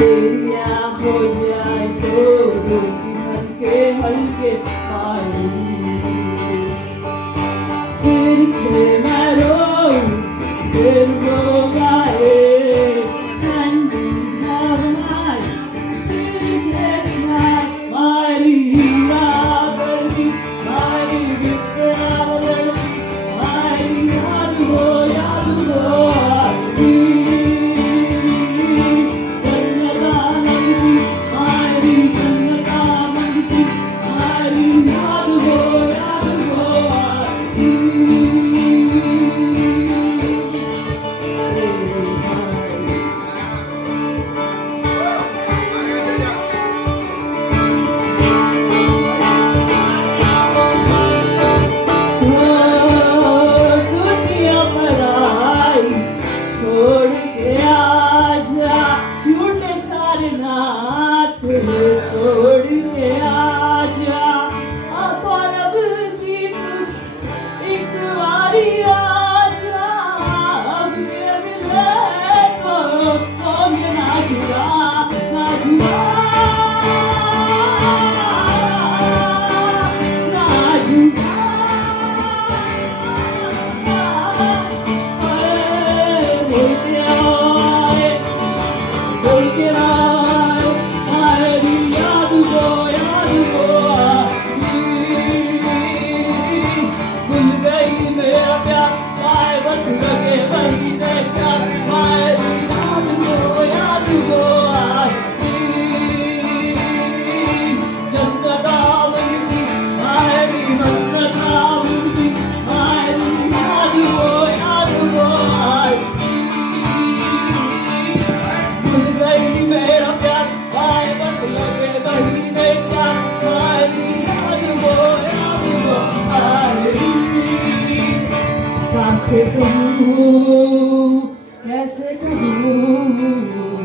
तेरिया हो जाए तो रोटी हल्के हल्के पाई फिर से मैं रोऊं फिर वो गाए ठंडी भावनाएं फिर ये छाए मारी रावड़ी मारी विप्रावड़ी मारी याद हो आती तोड़ के आजा सौरभ की तुझ एक बारी आजा अब के मिले तो ये नाचुआ नाचुआ कैसे कहूँ